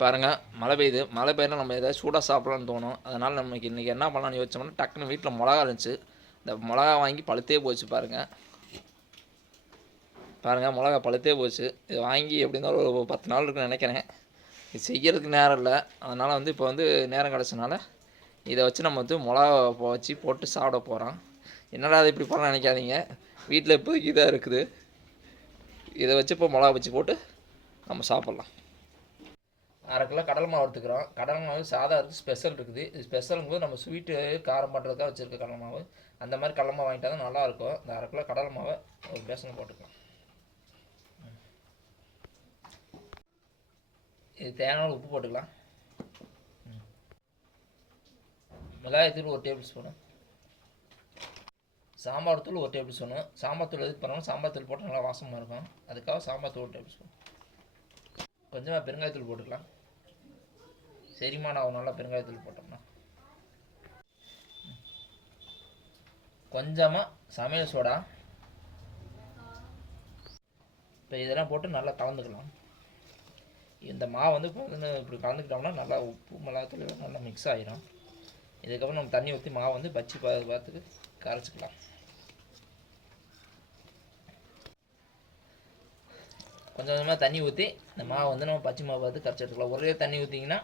பாருங்கள் மழை பெய்யுது. மழை பெய்யலாம் நம்ம எதாவது சூடாக சாப்பிட்லான்னு தோணும். அதனால் நமக்கு இன்றைக்கி என்ன பண்ணலாம்னு யோசிச்சோம்னா டக்குன்னு வீட்டில் மிளகா இருந்துச்சு. இந்த மிளகா வாங்கி பழுத்தே போச்சு பாருங்கள் பாருங்கள் மிளகா பழுத்தே போச்சு. இது வாங்கி எப்படி இருந்தாலும் ஒரு பத்து நாள் இருக்குன்னு நினைக்கிறேன். இது செய்கிறதுக்கு நேரம் இல்லை. அதனால் வந்து இப்போ வந்து நேரம் கிடச்சனால இதை வச்சு நம்ம வந்து மிளகா வச்சு போட்டு சாப்பிட போகிறோம் என்னடா அது இப்படி பண்ண நினைக்காதீங்க. வீட்டில் இப்போதைக்கு இதாக இருக்குது. இதை வச்சு இப்போ மிளகா வச்சு போட்டு நம்ம சாப்பிட்லாம். அரை கிலோ கடலை மாவு எடுத்துக்கிறோம். கடலை மாவு சாதா இருக்குது ஸ்பெஷல் இருக்குது. இது ஸ்பெஷலுங்கும் போது நம்ம ஸ்வீட்டு காரம் பண்ணுறதுக்காக வச்சுருக்க கடலை மாவு. அந்த மாதிரி கடலை மாவு வாங்கிட்டா தான் நல்லாயிருக்கும். இந்த அரை கிலோ கடலை மாவை ஒரு பேசனில் போட்டுக்கலாம். இது தேவையான உப்பு போட்டுக்கலாம். மிளகாயத்தூள் ஒரு டேபிள் ஸ்பூனு சாம்பார் தூள் ஒரு டேபிள் ஸ்பூனு சாம்பார் தூள் எதுக்கு பண்ணணும் சாம்பார் தூள் போட்டால் நல்லா வாசமாக இருக்கும். அதுக்காக சாம்பார் தூள் ஒரு டேபிள் ஸ்பூன் கொஞ்சமாக பெருங்காயத்தூள் போட்டுக்கலாம். செரிமானம் ஆகும் நல்லா பெருங்காயத்தூள் போட்டோம்னா. கொஞ்சமாக சமையல் சோடா. இப்போ இதெல்லாம் போட்டு நல்லா கலந்துக்கலாம். இந்த மாவு வந்து இப்போ வந்து இப்படி கலந்துக்கிட்டோம்னா நல்லா உப்பு மிளகாத்தூள் நல்லா மிக்ஸ் ஆகிரும் இதுக்கப்புறம் நம்ம தண்ணி ஊற்றி மாவு வந்து பச்சி பா பார்த்துக்கு கரைச்சிக்கலாம். கொஞ்சம் கொஞ்சமாக தண்ணி ஊற்றி இந்த மாவு வந்து நம்ம பச்சை மாவு பார்த்து கரைச்சி எடுத்துக்கலாம். ஒரே தண்ணி ஊற்றிங்கன்னா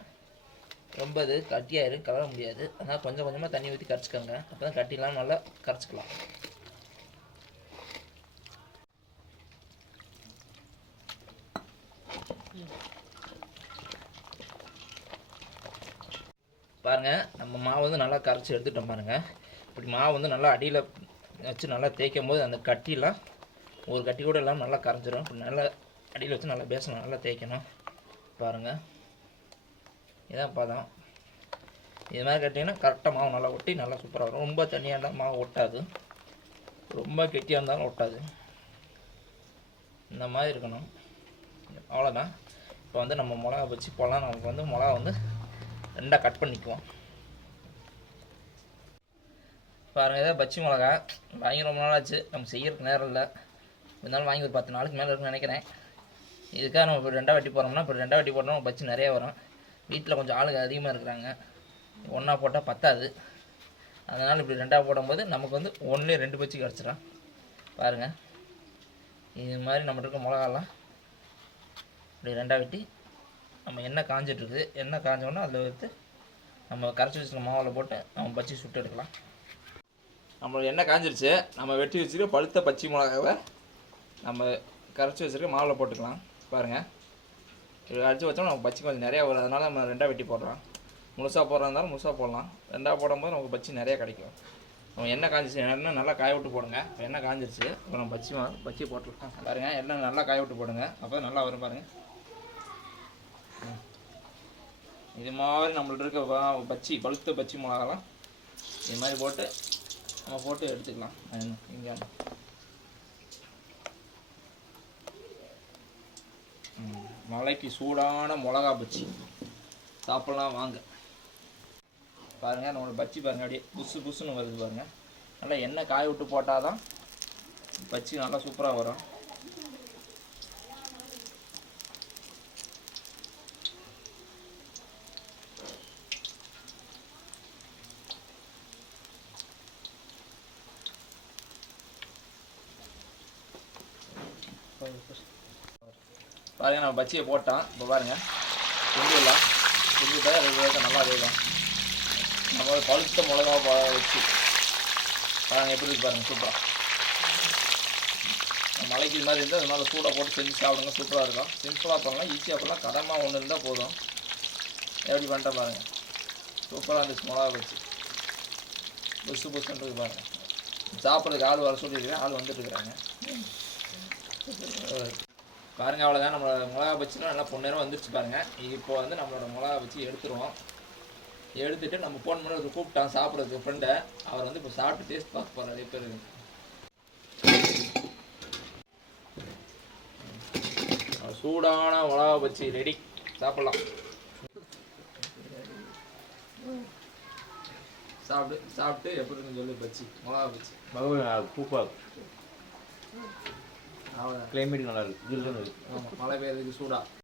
ரொம்ப இது கட்டியாயிரும் கலர முடியாது. அதனால் கொஞ்சம் கொஞ்சமாக தண்ணி ஊற்றி கரைச்சிக்கோங்க. அப்போ தான் கட்டிலாம் நல்லா கரைச்சிக்கலாம். பாருங்கள் நம்ம மாவு வந்து நல்லா கரைச்சி எடுத்துட்டோம் பாருங்கள் இப்படி மாவு வந்து நல்லா அடியில் வச்சு நல்லா தேய்க்கும் போது அந்த கட்டிலாம் ஒரு கட்டி கூட இல்லாமல் நல்லா கரைஞ்சிடும் இப்படி நல்லா அடியில் வச்சு நல்லா பேசணும் நல்லா தேய்க்கணும். பாருங்கள் இதான் பதம். இது மாதிரி கட்டிங்கன்னா கரெக்டாக மாவு நல்லா ஒட்டி நல்லா சூப்பராக வரும். ரொம்ப தண்ணியாக இருந்தால் மாவு ஒட்டாது. ரொம்ப கெட்டியாக இருந்தாலும் ஒட்டாது. இந்த மாதிரி இருக்கணும். அவ்வளோதான் இப்போ வந்து நம்ம மிளகா வச்சு போகலாம் நமக்கு வந்து மிளகா வந்து ரெண்டாக கட் பண்ணிக்குவோம் பாருங்கள் இதான் பச்சி மிளகா. வாங்கி ரொம்ப நாள் ஆச்சு நம்ம செய்யறதுக்கு நேரம் இல்லை. இருந்தாலும் வாங்கி ஒரு பத்து நாளுக்கு மேலே இருக்குன்னு நினைக்கிறேன். இதுக்காக நம்ம இப்போ ரெண்டாக வெட்டி போகிறோம்னா இப்போ ரெண்டாக வெட்டி போட்டோம்னா பச்சி நிறையா வரும். வீட்டில் கொஞ்சம் ஆளுங்க அதிகமாக இருக்கிறாங்க. ஒன்றா போட்டால் பத்தாது. அதனால் இப்படி ரெண்டாக போடும்போது நமக்கு வந்து ஒன்றே ரெண்டு பச்சி கிடச்சிடும் பாருங்கள் இது மாதிரி நம்ம இருக்க மிளகாலாம் இப்படி ரெண்டாக வெட்டி நம்ம எண்ணெய் காஞ்சிட்ருக்குது. எண்ணெய் காஞ்சோன்னா அதில் எடுத்து நம்ம கரைச்சி வச்சுருக்க மாவில் போட்டு நம்ம பச்சி சுட்டு எடுக்கலாம். நம்மளோட எண்ணெய் காஞ்சிருச்சு. நம்ம வெட்டி வச்சுருக்க பழுத்த பச்சை மிளகாவை நம்ம கரைச்சி வச்சுருக்க மாவில் போட்டுக்கலாம். பாருங்கள் இப்படி அரைச்சி வச்சோம் நமக்கு பச்சி கொஞ்சம் நிறையா வரும். அதனால் நம்ம ரெண்டாக வெட்டி போடுறோம் முழுசாக போடுறதா இருந்தாலும் முழுசாக போடலாம். ரெண்டாக போடும்போது நமக்கு பச்சி நிறையா கிடைக்கும். நம்ம எண்ணெய் காஞ்சிச்சு. எண்ணெய் நல்லா காய விட்டு போடுங்க. எண்ணெய் காஞ்சிருச்சு. இப்போ நம்ம பச்சி மா- பச்சி போட்டுருக்கோம் பாருங்கள் எண்ணெய் நல்லா காய விட்டு போடுங்க. அப்போ நல்லா வரும் பாருங்கள் இது மாதிரி நம்மள்ட்ட இருக்க வா- பச்சி பழுத்த பச்சி மிளகாலாம் இது மாதிரி போட்டு நம்ம போட்டு எடுத்துக்கலாம். இங்கே. மலைக்கு சூடான மிளகா பச்சி சாப்பிட்லாம் வாங்க. பாருங்கள் நம்மளோட பச்சி பாருங்கள் அப்படியே புசு புசுன்னு வருது பாருங்கள் நல்லா எண்ணெய் காய விட்டு போட்டால் தான் பச்சி நல்லா சூப்பராக வரும். பாருங்கள் நம்ம பச்சியை போட்டான் இப்போ பாருங்கள் செஞ்சிடலாம். செஞ்சுட்டா ரெண்டு நல்லா வேகும். நம்ம பழுத்த மிளகா வச்சு பாருங்கள் எப்படி இருக்கு பாருங்கள் சூப்பராக மலைக்கு இது மாதிரி இருந்தால் அது மாதிரி சூடாக போட்டு செஞ்சு சாப்பிடுங்க சூப்பராக இருக்கும். சிம்பிளாக பண்ணலாம். ஈஸியாக பண்ணலாம். கடமாக ஒன்று இருந்தால் போதும். எப்படி பண்ணிட்டேன் பாருங்கள் சூப்பராக இருந்துச்சு மிளகா வச்சு. புதுசு புதுசுன்றது பாருங்கள் சாப்பிட்றதுக்கு ஆள் வர சொல்லியிருக்கேன் ஆள் வந்துட்டு பாருங்கள் அவ்வளோதான் நம்மளோட மிளகா பச்சிலாம் நல்லா பொன்னேரம் வந்துருச்சு பாருங்க. இப்போ வந்து நம்மளோட மிளகா பச்சி எடுத்துருவோம். எடுத்துட்டு நம்ம ஃபோன் பண்ணி ஒரு கூப்பிட்டான் சாப்பிட்றதுக்கு ஃப்ரெண்டை அவர் வந்து இப்போ சாப்பிட்டு டேஸ்ட் பார்க்க போகிறார் இப்போ இருக்கு சூடான மிளகா பச்சி ரெடி சாப்பிட்லாம். சாப்பிட்டு சாப்பிட்டு எப்படி சொல்லு பச்சி மிளகா பச்சி பூப்பா கிளைமேட் நல்லா இருக்கு. மழை பெய்யறதுக்கு சூடாக